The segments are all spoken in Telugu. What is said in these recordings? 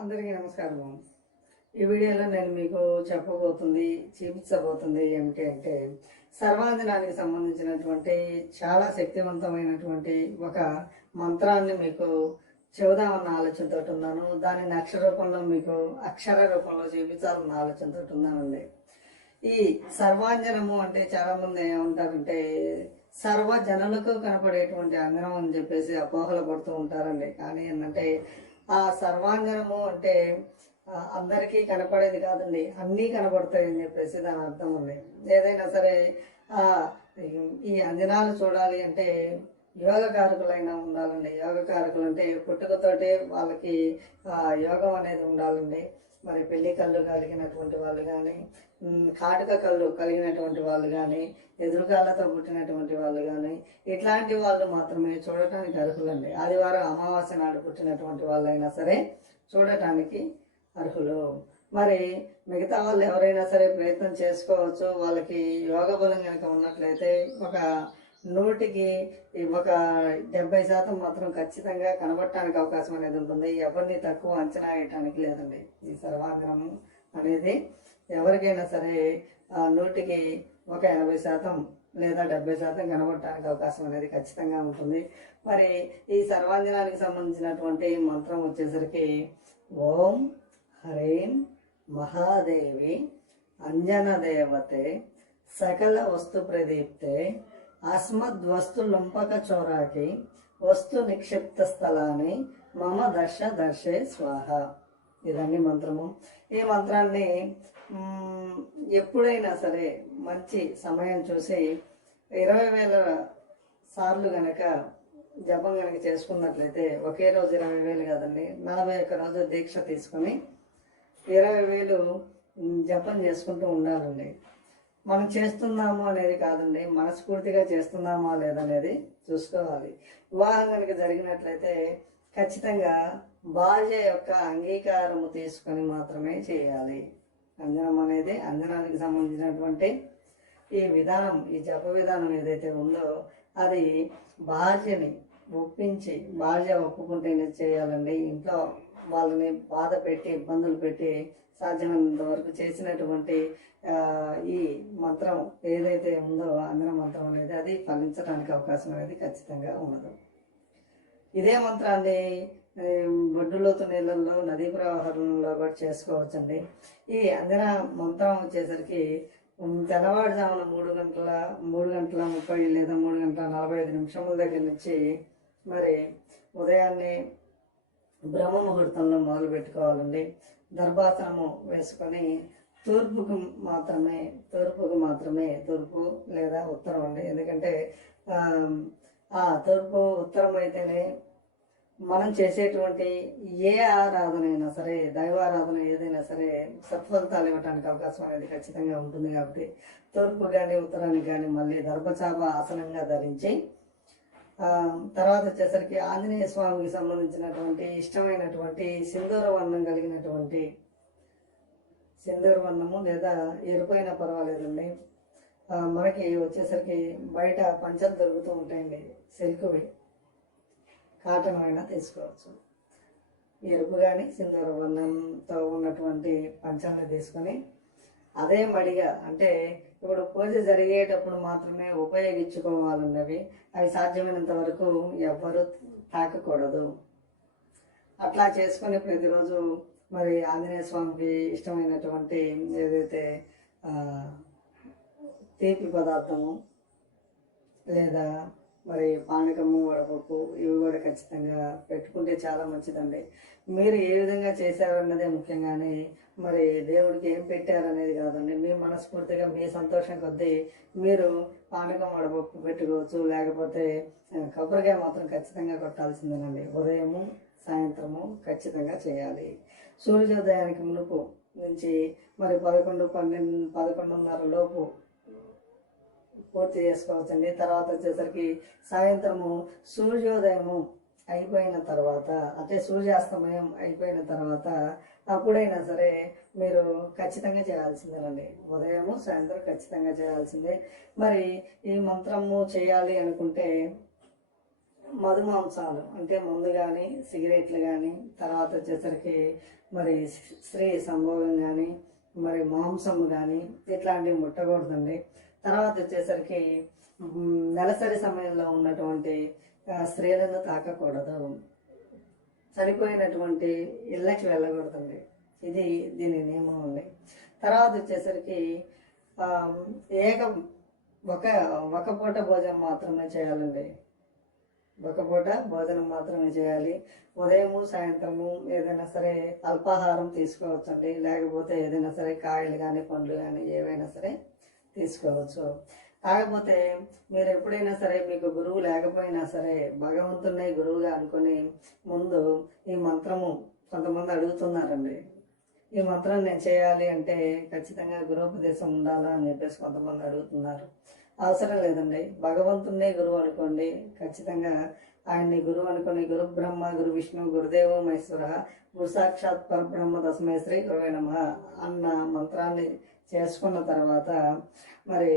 అందరికీ నమస్కారం ఈ వీడియోలో నేను మీకు చెప్పబోతుంది చూపించబోతుంది ఏమిటి అంటే సర్వాంజనానికి సంబంధించినటువంటి చాలా శక్తివంతమైనటువంటి ఒక మంత్రాన్ని మీకు చెబుదామన్న ఆలోచనతో ఉన్నాను. దానిని అక్షర రూపంలో మీకు అక్షర రూపంలో చూపించాలన్న ఆలోచనతో ఉన్నానండి. ఈ సర్వాంజనము అంటే చాలామంది ఏమంటారంటే సర్వ జనులకు కనపడేటువంటి అంజనం అని చెప్పేసి అపోహలు పడుతూ ఉంటారండి. కానీ ఏంటంటే ఆ సర్వాంగనము అంటే అందరికీ కనపడేది కాదండి. అన్నీ కనపడతాయని చెప్పేసి దాని అర్థం ఉంది. ఏదైనా సరే ఆ ఈ- అంజనాలు చూడాలి అంటే యోగకారకులైనా ఉండాలండి. యోగకారకులు అంటే పుట్టుకతోటే వాళ్ళకి ఆ, యోగం అనేది ఉండాలండి. మరి పెళ్ళి కళ్ళు కలిగినటువంటి వాళ్ళు కానీ కాటుక కళ్ళు కలిగినటువంటి వాళ్ళు కానీ ఎదురుకాళ్ళతో పుట్టినటువంటి వాళ్ళు కానీ ఇట్లాంటి వాళ్ళు మాత్రమే చూడటానికి అర్హులండి. ఆదివారం అమావాస్య నాడు పుట్టినటువంటి వాళ్ళైనా సరే చూడటానికి అర్హులు. మరి మిగతా వాళ్ళు ఎవరైనా సరే ప్రయత్నం చేసుకోవచ్చు వాళ్ళకి యోగ బలం కనుక ఉన్నట్లయితే ఒక నూటికి ఒక డెబ్బై శాతం మాత్రం ఖచ్చితంగా కనబడటానికి అవకాశం అనేది ఉంటుంది. ఎవరిని తక్కువ అంచనా వేయటానికి లేదండి. ఈ సర్వాంగము అనేది ఎవరికైనా సరే ఆ, నూటికి ఒక ఎనభై శాతం లేదా డెబ్బై శాతం కనబడటానికి అవకాశం అనేది ఖచ్చితంగా ఉంటుంది. మరి ఈ సర్వాంజనానికి సంబంధించినటువంటి మంత్రం వచ్చేసరికి ఓం హ్రీం మహాదేవి అంజన దేవతే సకల వస్తు ప్రదీప్తే అస్మద్వస్తు లుంపక చోరాకి వస్తు నిక్షిప్త స్థలాన్ని మమ దర్శ దర్శే స్వాహ. ఇదండి మంత్రము. ఈ మంత్రాన్ని ఎప్పుడైనా సరే మంచి సమయం చూసి ఇరవై వేల సార్లు గనక జపం గనక చేసుకున్నట్లయితే ఒకే రోజు ఇరవై వేలు కాదండి నలభై ఒక్క రోజు దీక్ష తీసుకొని ఇరవై వేలు జపం చేసుకుంటూ ఉండాలండి. మనం చేస్తున్నాము అనేది కాదండి. మనస్ఫూర్తిగా చేస్తున్నామా లేదనేది చూసుకోవాలి. వివాహం కనుక జరిగినట్లయితే ఖచ్చితంగా భార్య యొక్క అంగీకారము తీసుకొని మాత్రమే చేయాలి. అంజనం అనేది అంజనానికి సంబంధించినటువంటి ఈ విధానం ఈ జప విధానం ఏదైతే ఉందో అది భార్యని ఒప్పించి భార్య ఒప్పుకుంటేనే చేయాలండి? ఇంట్లో వాళ్ళని బాధ పెట్టి ఇబ్బందులు పెట్టి సాధ్యమైనంత వరకు చేసినటువంటి ఈ మంత్రం ఏదైతే ఉందో ఆంధ్ర మంత్రం అనేది అది ఫలించడానికి అవకాశం అనేది ఖచ్చితంగా ఉండదు. ఇదే మంత్రాన్ని బొడ్డులోతు నీళ్ళల్లో నదీ ప్రవాహంలో కూడా చేసుకోవచ్చండి. ఈ అంజన మంత్రం వచ్చేసరికి తెల్లవారుజామున మూడు గంటల మూడు గంటల ముప్పై లేదా మూడు గంటల నలభై ఐదు నిమిషముల దగ్గర నుంచి మరి ఉదయాన్నే బ్రహ్మ ముహూర్తంలో మొదలు పెట్టుకోవాలండి దర్భాసనము వేసుకొని తూర్పుకు మాత్రమే తూర్పుకు మాత్రమే తూర్పు లేదా ఉత్తరం అండి. ఎందుకంటే ఆ, తూర్పు ఉత్తరం అయితేనే మనం చేసేటువంటి ఏ ఆరాధన అయినా సరే దైవారాధన ఏదైనా సరే సత్ఫలితాలు ఇవ్వడానికి అవకాశం అనేది ఖచ్చితంగా ఉంటుంది కాబట్టి తూర్పు కానీ ఉత్తరానికి కానీ మళ్ళీ దర్భచాప ఆసనంగా ధరించి తర్వాత వచ్చేసరికి ఆంజనేయ స్వామికి సంబంధించినటువంటి ఇష్టమైనటువంటి సింధూర వర్ణం కలిగినటువంటి సింధూర వర్ణము లేదా ఎరుపైనా పర్వాలేదండి. మనకి వచ్చేసరికి బయట పంచలు దొరుకుతూ ఉంటాయండి సిల్క్వి. కాటన్ అయినా తీసుకోవచ్చు. ఎరుపు కానీ సింధూర వర్ణంతో ఉన్నటువంటి పంచాలను తీసుకొని అదే మడిగా అంటే ఇప్పుడు పూజ జరిగేటప్పుడు మాత్రమే ఉపయోగించుకోవాలన్నవి అవి సాధ్యమైనంత వరకు ఎవ్వరూ తాకకూడదు. అట్లా చేసుకుని ప్రతిరోజు మరి ఆంజనేయ స్వామికి ఇష్టమైనటువంటి ఏదైతే తీపి పదార్థము లేదా మరి పానకము వడపప్పు ఇవి కూడా ఖచ్చితంగా పెట్టుకుంటే చాలా మంచిదండి. మీరు ఏ విధంగా చేశారన్నదే ముఖ్యంగానే మరి దేవుడికి ఏం పెట్టారనేది కాదండి. మీ మనస్ఫూర్తిగా మీ సంతోషం కొద్దీ మీరు పానకం వడపప్పు పెట్టుకోవచ్చు లేకపోతే కొబ్బరికాయ మాత్రం ఖచ్చితంగా కొట్టాల్సిందేనండి. ఉదయము సాయంత్రము ఖచ్చితంగా చేయాలి. సూర్యోదయానికి మునుపు నుంచి మరి పదకొండు పన్నెండు పదకొండున్నర లోపు పూర్తి చేసుకోవచ్చండి. తర్వాత వచ్చేసరికి సాయంత్రము సూర్యోదయము అయిపోయిన తర్వాత అంటే సూర్యాస్తమయం అయిపోయిన తర్వాత అప్పుడైనా సరే మీరు ఖచ్చితంగా చేయాల్సిందేనండి. ఉదయము సాయంత్రం ఖచ్చితంగా చేయాల్సిందే. మరి ఈ మంత్రము చేయాలి అనుకుంటే మధుమాంసాలు అంటే ముందు కానీ సిగరెట్లు కానీ తర్వాత వచ్చేసరికి మరి స్త్రీ సంభోగం కానీ మరి మాంసం కానీ ఇట్లాంటివి ముట్టకూడదండి. తర్వాత వచ్చేసరికి నెలసరి సమయంలో ఉన్నటువంటి స్త్రీలను తాకకూడదు. చనిపోయినటువంటి ఇళ్ళకి వెళ్ళకూడదండి. ఇది దీని నియమం ఉంది తర్వాత వచ్చేసరికి ఏక ఒక ఒక పూట భోజనం మాత్రమే చేయాలండి. ఒక పూట భోజనం మాత్రమే చేయాలి. ఉదయము సాయంత్రము ఏదైనా సరే అల్పాహారం తీసుకోవచ్చండి. లేకపోతే ఏదైనా సరే కాయలు కానీ పండ్లు కానీ ఏవైనా సరే తీసుకోవచ్చు. కాకపోతే మీరు ఎప్పుడైనా సరే మీకు గురువు లేకపోయినా సరే భగవంతుడినే గురువుగా అనుకొని ముందు ఈ మంత్రము కొంతమంది అడుగుతున్నారండి. ఈ మంత్రం నేను చేయాలి అంటే ఖచ్చితంగా గురుపదేశం ఉండాలా అని చెప్పేసి కొంతమంది అడుగుతున్నారు. అవసరం లేదండి. భగవంతుడినే గురువు అనుకోండి ఖచ్చితంగా ఆయన్ని గురువు అనుకుని గురు బ్రహ్మ గురు విష్ణు గురుదేవ మహేశ్వర గురు సాక్షాత్ పరబ్రహ్మ తస్మై శ్రీ గురువే నమ అన్న మంత్రాన్ని చేసుకున్న తర్వాత మరి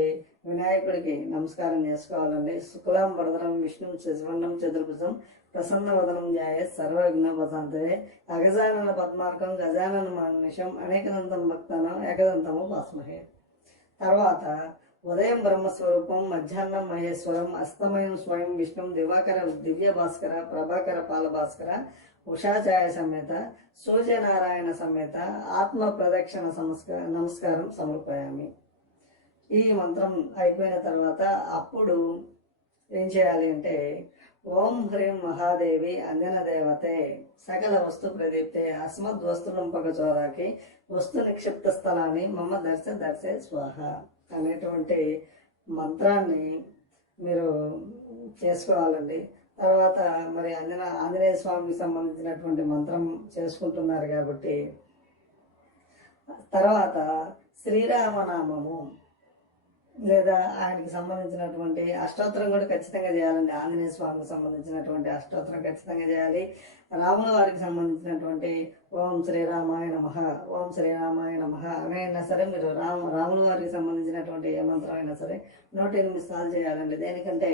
వినాయకుడికి నమస్కారం చేసుకోవాలండి. శుక్లాం వరదనం విష్ణు శశివర్ణం చతుర్భుజం ప్రసన్న వదనం న్యాయ సర్వజ్ఞ వదంతే అగజానన పద్మార్కం గజానన మానుషం అనేకదంతం భక్తానం ఏకదంతము భాస్మహే తర్వాత ఉదయం బ్రహ్మస్వరూపం మధ్యాహ్నం మహేశ్వరం అస్తమయం స్వయం విష్ణుం దివాకర దివ్య భాస్కర ప్రభాకర పాల భాస్కర ఉషాఛాయ సమేత సూర్యనారాయణ సమేత ఆత్మ ప్రదక్షిణ సంస్కార నమస్కారం సమర్పయామి. ఈ మంత్రం అయిపోయిన తర్వాత అప్పుడు ఏం చేయాలి అంటే ఓం హ్రీం మహాదేవి అంజన దేవతే సకల వస్తు ప్రదీప్తే అస్మద్ వస్తు చోరాకి వస్తు నిక్షిప్త స్థలాన్ని మమ దర్శ దర్శే స్వాహ. అనేటువంటి మంత్రాన్ని మీరు చేసుకోవాలండి. తర్వాత మరి అంజన ఆంజనేయ స్వామికి సంబంధించినటువంటి మంత్రం చేసుకుంటున్నారు కాబట్టి. తర్వాత శ్రీరామనామము. లేదా ఆయనకి సంబంధించినటువంటి అష్టోత్తరం కూడా ఖచ్చితంగా చేయాలండి. ఆంజనేయ స్వామికి సంబంధించినటువంటి అష్టోత్తరం ఖచ్చితంగా చేయాలి. రాముల వారికి సంబంధించినటువంటి ఓం శ్రీరామాయ నమ ఓం శ్రీరామాయ నమ అనైనా సరే మీరు రామ రాముల వారికి సంబంధించినటువంటి ఏ మంత్రం అయినా సరే నూట ఎనిమిది సార్లు చేయాలండి. దేనికంటే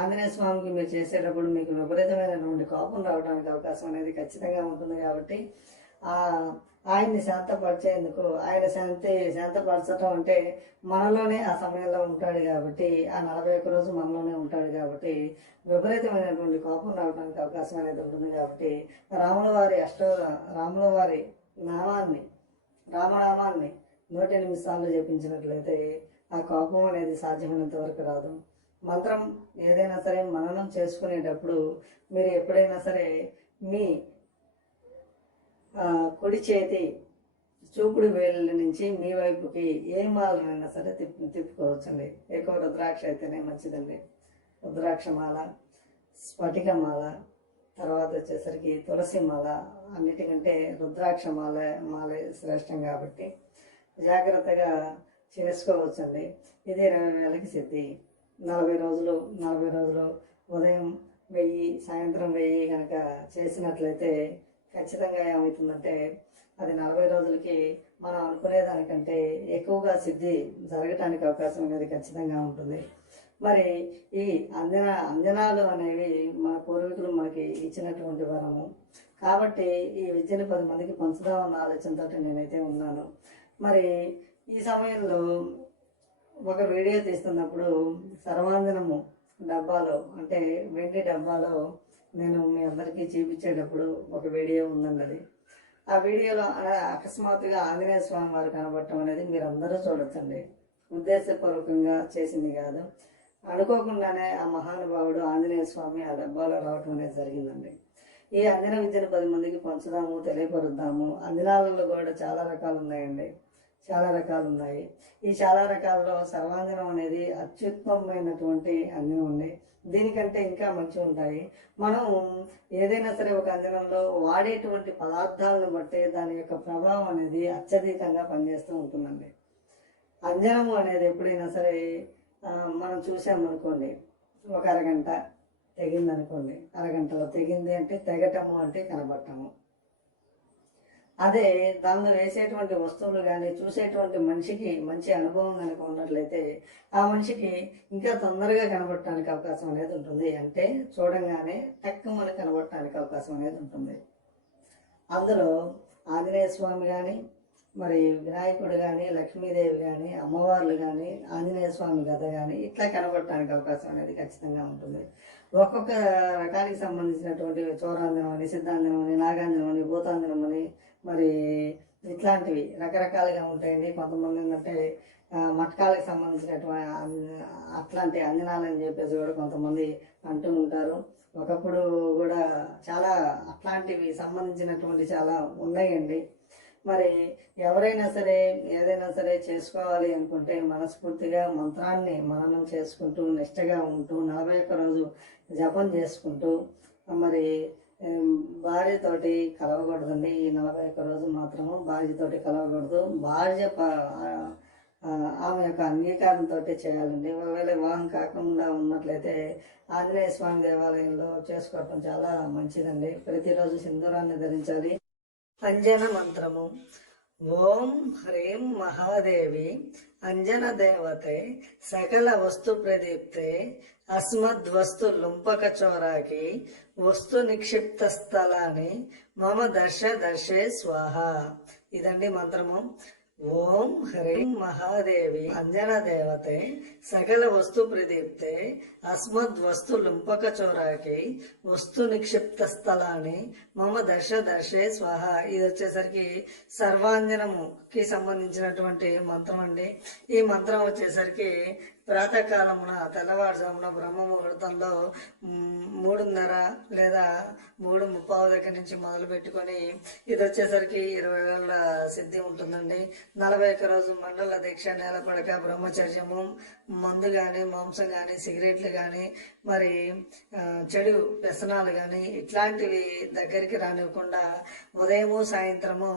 ఆంజనేయ స్వామికి మీరు చేసేటప్పుడు మీకు విపరీతమైనటువంటి కోపం రావడానికి అవకాశం అనేది ఖచ్చితంగా ఉంటుంది కాబట్టి ఆయన్ని శాంతపరిచేందుకు ఆయన శాంతి శాంతపరచడం అంటే మనలోనే ఆ సమయంలో ఉంటాడు కాబట్టి ఆ నలభై ఒక్క రోజు మనలోనే ఉంటాడు కాబట్టి విపరీతమైనటువంటి కోపం రావడానికి అవకాశం అనేది ఉంటుంది కాబట్టి రాముల వారి అష్టో రాముల వారి నామాన్ని రామనామాన్ని నూట ఎనిమిది సార్లు జపించినట్లయితే ఆ కోపం అనేది సాధ్యమైనంత వరకు రాదు. మంత్రం ఏదైనా సరే మననం చేసుకునేటప్పుడు మీరు ఎప్పుడైనా సరే మీ కుడి చేతి చూపుడు వేళ్ళ నుంచి మీ వైపుకి ఏ మాలనైనా సరే తిప్పి తిప్పుకోవచ్చండి. ఎక్కువ రుద్రాక్ష అయితేనే మంచిదండి. రుద్రాక్ష మాల స్ఫటిక మాల తర్వాత వచ్చేసరికి తులసి మాల అన్నిటికంటే రుద్రాక్ష మాల మాల శ్రేష్టం కాబట్టి జాగ్రత్తగా చేసుకోవచ్చండి. ఇది ఇరవై వేలకి సిద్ధి. నలభై రోజులు నలభై రోజులు ఉదయం వెయ్యి సాయంత్రం వెయ్యి కనుక చేసినట్లయితే ఖచ్చితంగా ఏమవుతుందంటే అది నలభై రోజులకి మనం అనుకునేదానికంటే ఎక్కువగా సిద్ధి జరగటానికి అవకాశం అనేది ఖచ్చితంగా ఉంటుంది. మరి ఈ అంజన అంజనాలు అనేవి మన పూర్వీకులు మనకి ఇచ్చినటువంటి వరము. కాబట్టి ఈ విద్యను పది మందికి పంచుదామన్న ఆలోచనతో నేనైతే ఉన్నాను. మరి ఈ సమయంలో ఒక వీడియో తీస్తున్నప్పుడు సర్వాంజనము డబ్బాలో అంటే వెండి డబ్బాలో నేను మీ అందరికీ చూపించేటప్పుడు ఒక వీడియో ఉందండి అది ఆ వీడియోలో అలా అకస్మాత్తుగా ఆంజనేయ స్వామి వారు కనబడటం అనేది మీరు అందరూ చూడొచ్చండి. ఉద్దేశపూర్వకంగా చేసింది కాదు. అనుకోకుండానే ఆ మహానుభావుడు ఆంజనేయ స్వామి ఆ డబ్బాలో రావటం అనేది జరిగిందండి. ఈ అంజన విద్యను పది మందికి పంచుదాము తెలియపరుద్దాము. అంజనాలలో కూడా చాలా రకాలు ఉన్నాయండి. చాలా రకాలు ఉన్నాయి. ఈ చాలా రకాలలో సర్వాంజనం అనేది అత్యుత్తమమైనటువంటి అంజనం ఉంది దీనికంటే ఇంకా మంచి ఉంటాయి. మనం ఏదైనా సరే ఒక అంజనంలో వాడేటువంటి పదార్థాలను బట్టి దాని యొక్క ప్రభావం అనేది అత్యధికంగా పనిచేస్తూ ఉంటుందండి. అంజనము అనేది ఎప్పుడైనా సరే మనం చూసామనుకోండి ఒక అరగంట తెగిందనుకోండి అరగంటలో తెగింది అంటే తెగటము అంటే కనబడటము. అదే దానిలో వేసేటువంటి వస్తువులు కానీ చూసేటువంటి మనిషికి మంచి అనుభవం కనుక ఉన్నట్లయితే ఆ మనిషికి ఇంకా తొందరగా కనబడటానికి అవకాశం అనేది ఉంటుంది. అంటే చూడంగానే టక్కుమని కనబడటానికి అవకాశం అనేది ఉంటుంది. అందులో ఆంజనేయ స్వామి కానీ మరి వినాయకుడు కానీ లక్ష్మీదేవి కానీ అమ్మవార్లు కానీ ఆంజనేయ స్వామి కథ కానీ ఇట్లా కనబడటానికి అవకాశం అనేది ఖచ్చితంగా ఉంటుంది. ఒక్కొక్క రకానికి సంబంధించినటువంటి చోరాంజనం అని సిద్ధాంజనం అని నాగాంజనం అని భూతాంజనం అని మరి ఇట్లాంటివి రకరకాలుగా ఉంటాయండి. కొంతమంది ఏంటంటే మట్కాలకు సంబంధించినటువంటి అట్లాంటి అంజనాలు అని చెప్పేసి కూడా కొంతమంది అంటూ ఉంటారు. ఒకప్పుడు కూడా చాలా అట్లాంటివి సంబంధించినటువంటి చాలా ఉన్నాయండి. మరి ఎవరైనా సరే ఏదైనా సరే చేసుకోవాలి అనుకుంటే మనస్ఫూర్తిగా మంత్రాన్ని మననం చేసుకుంటూ నిష్టగా ఉంటూ నలభై ఒక్క రోజు జపం చేసుకుంటూ మరి భార్యతోటి కలవకూడదండి. ఈ నలభై ఒక్క రోజు మాత్రము భార్యతోటి కలవకూడదు. భార్య ఆమె యొక్క అంగీకారంతో చేయాలండి. ఒకవేళ వివాహం కాకుండా ఉన్నట్లయితే ఆంజనేయ స్వామి దేవాలయంలో చేసుకోవటం చాలా మంచిదండి. ప్రతిరోజు సింధూరాన్ని ధరించాలి. అంజన మంత్రము. ఓం హ్రీం మహాదేవి అంజన దేవతే సకల వస్తు ప్రదీప్తే అస్మద్వస్తు లుంపక చోరాకి వస్తు నిక్షిప్త స్థలాన్ని మమ దర్శ దర్శే స్వాహ. ఇదండి మంత్రము. ఓం హ్రీం మహాదేవి అంజన దేవతే సకల వస్తు ప్రదీప్తే అస్మద్ వస్తు లుంపక చోరాకి వస్తు నిక్షిప్త స్థలాన్ని మమ దర్శ దర్శే స్వాహ. ఇది వచ్చేసరికి సర్వాంజనముకి సంబంధించినటువంటి మంత్రం అండి. ఈ మంత్రం వచ్చేసరికి ప్రాతకాలమున తెల్లవారుజామున బ్రహ్మ ముహూర్తంలో మూడున్నర లేదా మూడు ముప్పావు దగ్గర నుంచి మొదలు పెట్టుకొని ఇది వచ్చేసరికి ఇరవై వేల సిద్ధి ఉంటుందండి. నలభై ఒక్క రోజు మండల దీక్ష నేలపడక బ్రహ్మచర్యము మందు కానీ మాంసం కానీ సిగరెట్లు కానీ మరి చెడు వ్యసనాలు కానీ ఇట్లాంటివి దగ్గరికి రానివ్వకుండా ఉదయము సాయంత్రము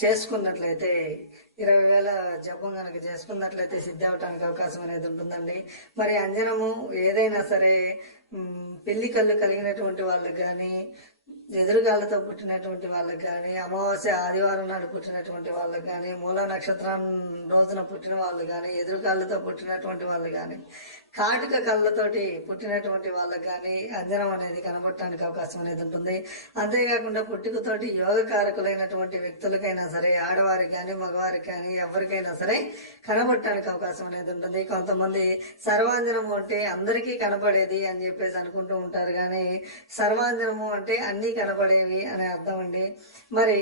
చేసుకున్నట్లయితే ఇరవై వేల జపం కనుక చేసుకున్నట్లయితే సిద్ధి అవటానికి అవకాశం అనేది ఉంటుందండి. మరి అంజనము ఏదైనా సరే పెళ్ళి కళ్ళు కలిగినటువంటి వాళ్ళకి కానీ ఎదురుగాళ్ళతో పుట్టినటువంటి వాళ్ళకి కానీ అమావాస్య ఆదివారం నాడు పుట్టినటువంటి వాళ్ళకి కానీ మూల నక్షత్రం రోజున పుట్టిన వాళ్ళు కానీ ఎదురుగాళ్ళతో పుట్టినటువంటి వాళ్ళు కానీ కాటిక కళ్ళతోటి పుట్టినటువంటి వాళ్ళకి కానీ అంజనం అనేది కనబడటానికి అవకాశం అనేది ఉంటుంది. అంతేకాకుండా పుట్టుకతోటి యోగకారకులైనటువంటి వ్యక్తులకైనా సరే ఆడవారికి కానీ మగవారికి కానీ ఎవరికైనా సరే కనబడటానికి అవకాశం అనేది ఉంటుంది. కొంతమంది సర్వాంజనము అంటే అందరికీ కనపడేది అని చెప్పేసి అనుకుంటూ ఉంటారు. కానీ సర్వాంజనము అంటే అన్నీ కనపడేవి అనే అర్థం అండి. మరి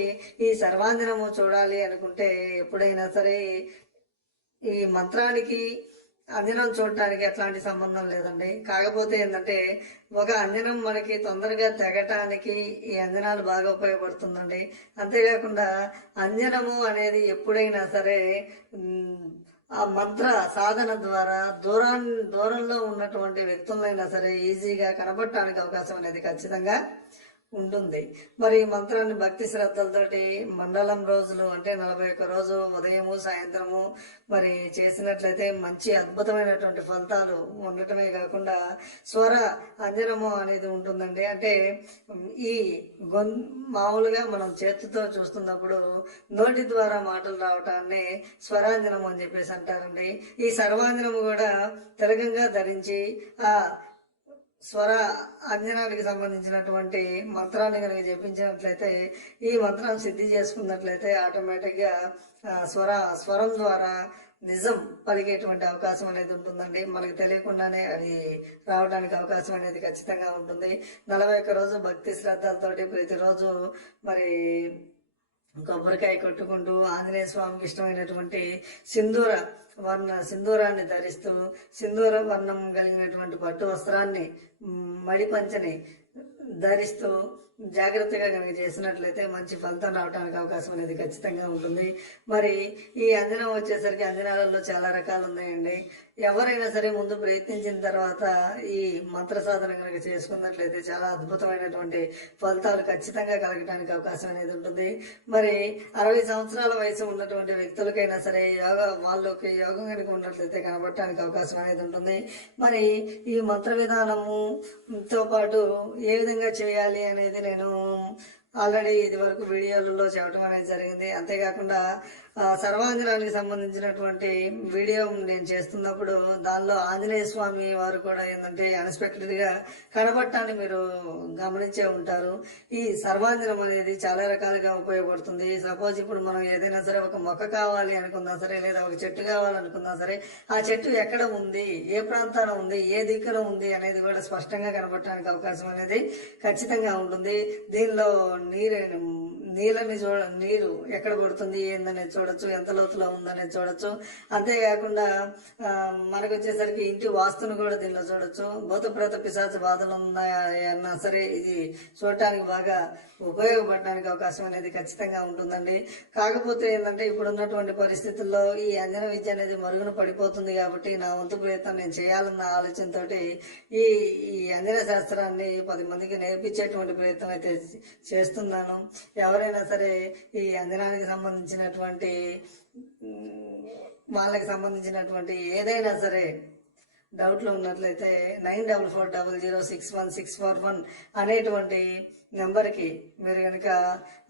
ఈ సర్వాంజనము చూడాలి అనుకుంటే ఎప్పుడైనా సరే ఈ మంత్రానికి అంజనం చూడటానికి ఎట్లాంటి సంబంధం లేదండి. కాకపోతే ఏంటంటే ఒక అంజనం మనకి తొందరగా తెగటానికి ఈ అంజనాలు బాగా ఉపయోగపడుతుందండి. అంతేకాకుండా అంజనము అనేది ఎప్పుడైనా సరే ఆ మంత్ర సాధన ద్వారా దూరాన్ దూరంలో ఉన్నటువంటి వ్యక్తులైనా సరే ఈజీగా కనబడటానికి అవకాశం అనేది ఖచ్చితంగా ఉంటుంది. మరి ఈ మంత్రాన్ని భక్తి శ్రద్ధలతోటి మండలం రోజులు అంటే నలభై ఒక్క రోజు ఉదయము సాయంత్రము మరి చేసినట్లయితే మంచి అద్భుతమైనటువంటి ఫలితాలు ఉండటమే కాకుండా స్వర అంజనము అనేది ఉంటుందండి. అంటే ఈ గొం మామూలుగా మనం చేతితో చూస్తున్నప్పుడు నోటి ద్వారా మాటలు రావటాన్ని స్వరాంజనము అని చెప్పేసి అంటారండి. ఈ సర్వాంజనము కూడా తెలగంగా ధరించి ఆ స్వర అంజనానికి సంబంధించినటువంటి మంత్రాన్ని కనుక జపించినట్లయితే ఈ మంత్రం సిద్ధి చేసుకున్నట్లయితే ఆటోమేటిక్గా స్వర స్వరం ద్వారా నిజం పలికేటువంటి అవకాశం అనేది ఉంటుందండి. మనకు తెలియకుండానే అది రావడానికి అవకాశం అనేది ఖచ్చితంగా ఉంటుంది. నలభై ఒక్క రోజు భక్తి శ్రద్ధలతోటి ప్రతిరోజు మరి కొబ్బరికాయ కొట్టుకుంటూ ఆంజనేయ స్వామికి ఇష్టమైనటువంటి సింధూర వర్ణ సింధూరాన్ని ధరిస్తూ సింధూర వర్ణం కలిగినటువంటి పట్టు వస్త్రాన్ని మడిపంచని మడి పంచని ధరిస్తూ జాగ్రత్తగా కనుక చేసినట్లయితే మంచి ఫలితం రావడానికి అవకాశం అనేది ఖచ్చితంగా ఉంటుంది. మరి ఈ అంజనం వచ్చేసరికి అంజనాలలో చాలా రకాలు ఉన్నాయండి. ఎవరైనా సరే ముందు ప్రయత్నించిన తర్వాత ఈ మంత్ర సాధన కనుక చేసుకున్నట్లయితే చాలా అద్భుతమైనటువంటి ఫలితాలు ఖచ్చితంగా కలగడానికి అవకాశం అనేది ఉంటుంది. మరి అరవై సంవత్సరాల వయసు ఉన్నటువంటి వ్యక్తులకైనా సరే యోగ వాళ్ళకి యోగం కనుక ఉన్నట్లయితే కనబడటానికి అవకాశం అనేది ఉంటుంది. మరి ఈ మంత్ర విధానముతో పాటు ఏ విధంగా చేయాలి అనేది నేను ఆల్రెడీ ఇది వరకు వీడియోలలో చెప్పడం అనేది జరిగింది. అంతేకాకుండా ఆ, సర్వాంజనానికి సంబంధించినటువంటి వీడియో నేను చేస్తున్నప్పుడు దానిలో ఆంజనేయ స్వామి వారు కూడా ఏంటంటే అన్ఎక్స్పెక్టెడ్గా కనబడటాన్ని మీరు గమనించే ఉంటారు. ఈ సర్వాంజనం అనేది చాలా రకాలుగా ఉపయోగపడుతుంది. సపోజ్ ఇప్పుడు మనం ఏదైనా సరే ఒక మొక్క కావాలి అనుకున్నా సరే లేదా ఒక చెట్టు కావాలనుకున్నా సరే ఆ చెట్టు ఎక్కడ ఉంది? ఏ ప్రాంతాన ఉంది? ఏ దిక్కులో ఉంది? అనేది కూడా స్పష్టంగా కనబడటానికి అవకాశం అనేది ఖచ్చితంగా ఉంటుంది. దీనిలో నీరు నీళ్ళని చూడ నీరు ఎక్కడ పడుతుంది ఏందనేది చూడొచ్చు ఎంత లోతులో ఉందనేది చూడొచ్చు. అంతేకాకుండా మనకు వచ్చేసరికి ఇంటి వాస్తును కూడా దీనిలో చూడొచ్చు. భూతప్రేత పిశాచ బాధలు ఉన్నాయన్నా సరే ఇది చూడటానికి బాగా ఉపయోగపడడానికి అవకాశం అనేది ఖచ్చితంగా ఉంటుందండి. కాకపోతే ఏంటంటే ఇప్పుడు ఉన్నటువంటి పరిస్థితుల్లో ఈ అంజన విద్య అనేది మరుగున పడిపోతుంది కాబట్టి నా వంతు ప్రయత్నం నేను చేయాలన్న ఆలోచనతోటి ఈ ఈ అంజన శాస్త్రాన్ని పది మందికి నేర్పించేటువంటి ప్రయత్నం అయితే చేస్తున్నాను. ఎవరైనా సరే ఈ అంజనానికి సంబంధించినటువంటి వాళ్ళకి సంబంధించినటువంటి ఏదైనా సరే డౌట్లు ఉన్నట్లయితే nine double four double zero six one six four one అనేటువంటి నెంబర్కి మీరు కనుక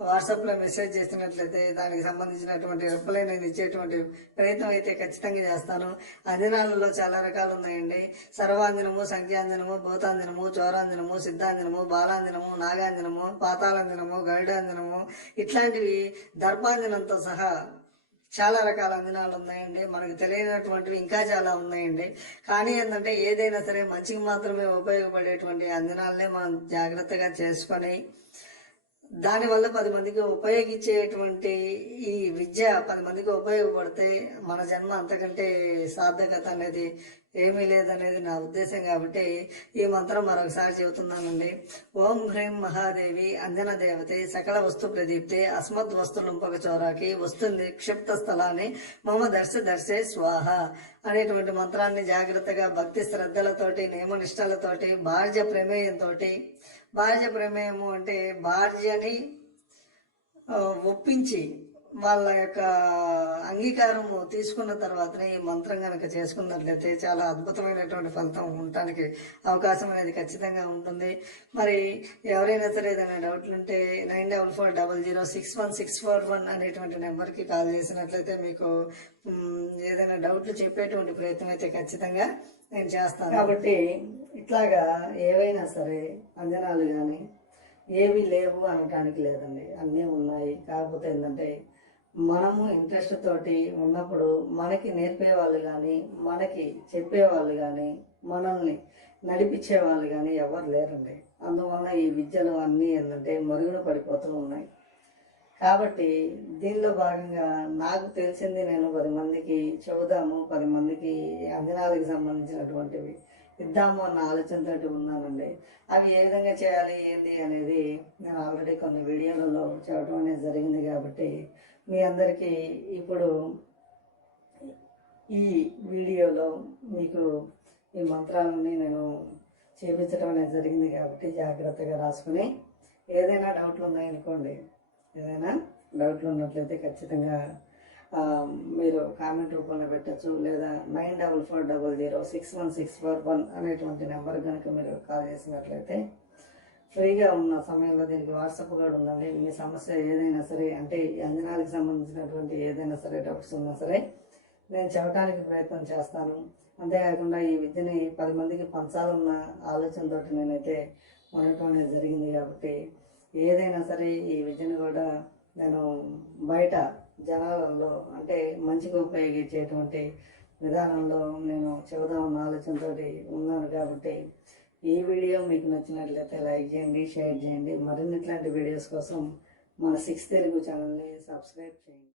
వాట్సాప్లో మెసేజ్ చేసినట్లయితే దానికి సంబంధించినటువంటి రిప్లై నేను ఇచ్చేటువంటి ప్రయత్నం అయితే ఖచ్చితంగా చేస్తాను. అంజనాలలో చాలా రకాలు ఉన్నాయండి. సర్వాంజనము సంఖ్యాంజనము భూతాంజనము చోరాంజనము సిద్ధాంజనము బాలాంజనము నాగాంజనము పాతాళంజనము గరుడాంజనము ఇట్లాంటివి దర్భాంజనంతో సహా చాలా రకాల అంజనాలు ఉన్నాయండి. మనకు తెలియనటువంటివి ఇంకా చాలా ఉన్నాయండి. కానీ ఏంటంటే ఏదైనా సరే మంచికి మాత్రమే ఉపయోగపడేటువంటి అంజనాలనే మనం జాగ్రత్తగా చేసుకొని దానివల్ల పది మందికి ఉపయోగించేటువంటి ఈ విద్య పది మందికి ఉపయోగపడితే మన జన్మ అంతకంటే సార్థకత అనేది ఏమీ లేదనేది నా ఉద్దేశం కాబట్టి ఈ మంత్రం మరొకసారి చెబుతున్నానండి. ఓం హ్రీం మహాదేవి అంజన దేవతే సకల వస్తు ప్రదీప్తే అస్మద్ వస్తులుంపక చోరాకి వస్తుంది క్షిప్త స్థలాన్ని మమ దర్శ దర్శే స్వాహ అనేటువంటి మంత్రాన్ని జాగ్రత్తగా భక్తి శ్రద్ధలతోటి నియమనిష్టలతోటి భార్య ప్రమేయంతో భార్య ప్రమేయము అంటే భార్యని ఒప్పించి వాళ్ళ యొక్క అంగీకారము తీసుకున్న తర్వాతనే ఈ మంత్రం కనుక చేసుకున్నట్లయితే చాలా అద్భుతమైనటువంటి ఫలితం ఉండటానికి అవకాశం అనేది ఖచ్చితంగా ఉంటుంది. మరి ఎవరైనా సరే ఏదైనా డౌట్లు ఉంటే nine double four double zero six one six four one అనేటువంటి నెంబర్కి కాల్ చేసినట్లయితే మీకు ఏదైనా డౌట్లు చెప్పేటువంటి ప్రయత్నం అయితే ఖచ్చితంగా నేను చేస్తాను. కాబట్టి ఇట్లాగా ఏవైనా సరే అంజనాలు కానీ ఏవి లేవు అనటానికి లేదండి. అన్నీ ఉన్నాయి. కాకపోతే ఏంటంటే మనము ఇంట్రెస్ట్ తోటి ఉన్నప్పుడు మనకి నేర్పే వాళ్ళు కానీ మనకి చెప్పేవాళ్ళు కానీ మనల్ని నడిపించే వాళ్ళు కానీ ఎవరు లేరండి. అందువల్ల ఈ విద్యలు అన్నీ ఏంటంటే మరుగున పడిపోతూ ఉన్నాయి. కాబట్టి దీనిలో భాగంగా నాకు తెలిసింది నేను పది మందికి చెబుదాము పది మందికి అంజనాలకు సంబంధించినటువంటివి ఇద్దాము అన్న ఆలోచనతో ఉన్నానండి. అవి ఏ విధంగా చేయాలి ఏంటి అనేది నేను ఆల్రెడీ కొన్ని వీడియోలలో చెప్పడం అనేది జరిగింది కాబట్టి మీ అందరికీ ఇప్పుడు ఈ వీడియోలో మీకు ఈ మంత్రాలని నేను చేపించడం అనేది జరిగింది కాబట్టి జాగ్రత్తగా రాసుకుని ఏదైనా డౌట్లు ఉన్నాయనుకోండి ఏదైనా డౌట్లు ఉన్నట్లయితే ఖచ్చితంగా మీరు కామెంట్ రూపంలో పెట్టచ్చు. లేదా nine double four double zero six one six four one అనేటువంటి నెంబర్ కనుక మీరు కాల్ చేసినట్లయితే ఫ్రీగా ఉన్న సమయంలో దీనికి వాట్సాప్ కూడా ఉందండి. మీ సమస్య ఏదైనా సరే అంటే అంజనాలకు సంబంధించినటువంటి ఏదైనా సరే డౌట్స్ ఉన్నా సరే నేను చెప్పడానికి ప్రయత్నం చేస్తాను. అంతేకాకుండా ఈ విద్యని పది మందికి పంచాలన్న ఆలోచనతో నేనైతే ఉండటం అనేది జరిగింది కాబట్టి ఏదైనా సరే ఈ విద్యను కూడా నేను బయట జనాలలో అంటే మంచిగా ఉపయోగించేటువంటి విధానంలో నేను చెబుదామన్న ఆలోచనతో ఉన్నాను కాబట్టి ఈ వీడియో మీకు నచ్చినట్లయితే లైక్ చేయండి షేర్ చేయండి. మరిన్ని ఇట్లాంటి వీడియోస్ కోసం మన సిక్స్ తెలుగు ఛానల్ని సబ్స్క్రైబ్ చేయండి.